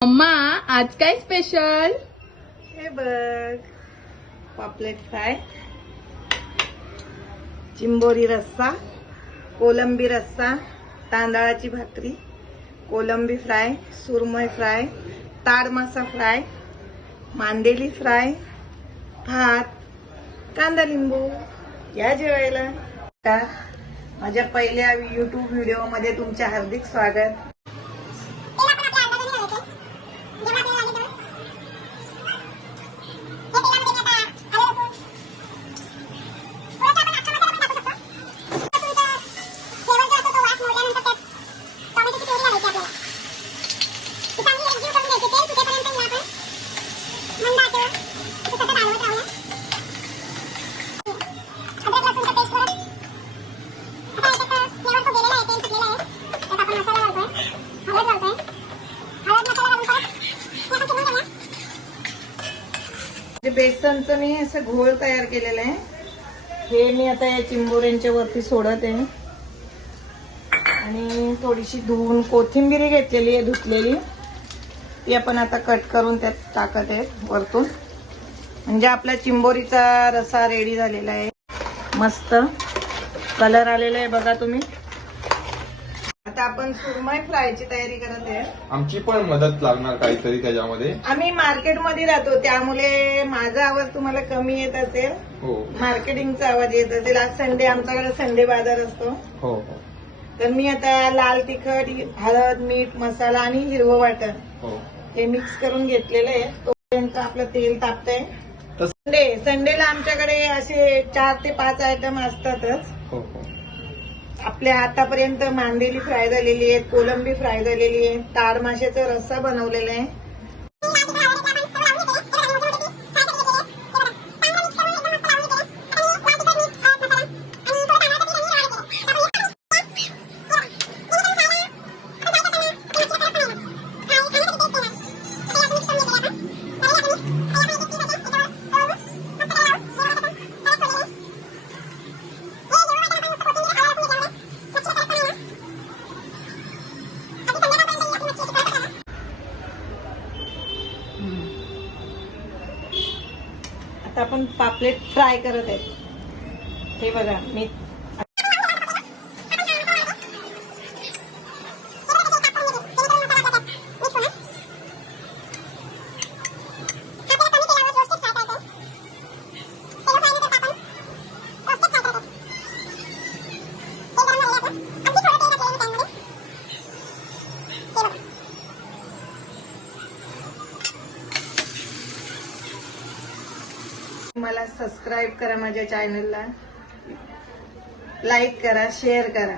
Mamma आज काय special? हे बघ, पापलेट फ्राय, चिंबोरी रस्सा, कोलंबी रस्सा, तांदळाची भाकरी, कोलंबी फ्राय, सुरमई फ्राय, ताड मासा फ्राय, मांदेली फ्राय, भात, कांदा लिंबू. या जेवायला. माझ्या पहिल्या YouTube व्हिडिओ मध्ये तुमचे हार्दिक स्वागत. बेसनचं मी असं घोळ तयार केलेलं आहे. हे मी आता या चिंबोऱ्यांच्या वरती सोडत आहे आणि थोडीशी धुवून कोथिंबीर घेतलेली आहे, धुतलेली. ती आपण आता कट करून त्यात टाकत आहे वरतून. म्हणजे आपला चिंबोरीचा रसा रेडी झालेला आहे. मस्त कलर आलेला आहे बघा तुम्ही. आता आपण सुरमई फ्रायची तयारी करत आहे. आमची पण मदत लागणार काहीतरी त्याच्यामध्ये. आम्ही मार्केटमध्ये राहतो त्यामुळे माझा आवाज तुम्हाला कमी येत असेल. हो, मार्केटिंगचा आवाज येत असेल. आज संडे, आमच्याकडे संडे बाजार असतो. हो. तर मी आता लाल तिखट, हळद, मीठ, मसाला आणि हिरवं वाटण हो. हे मिक्स करून घेतलेलं आहे. तोपर्यंत आपलं तेल तापतंय. संडेला आमच्याकडे असे 4 ते 5 आयटम असतातच. हो, हो. आपल्या आतापर्यंत मांदेली फ्राय झालेली आहे, कोलंबी फ्राय झालेली आहे, ताड माशाचा रस्सा बनवलेला आहे. आता आपण पापलेट फ्राय करत आहे. हे बघा मी मला सबस्क्राईब करा, माझ्या चॅनलला लाईक करा, शेअर करा.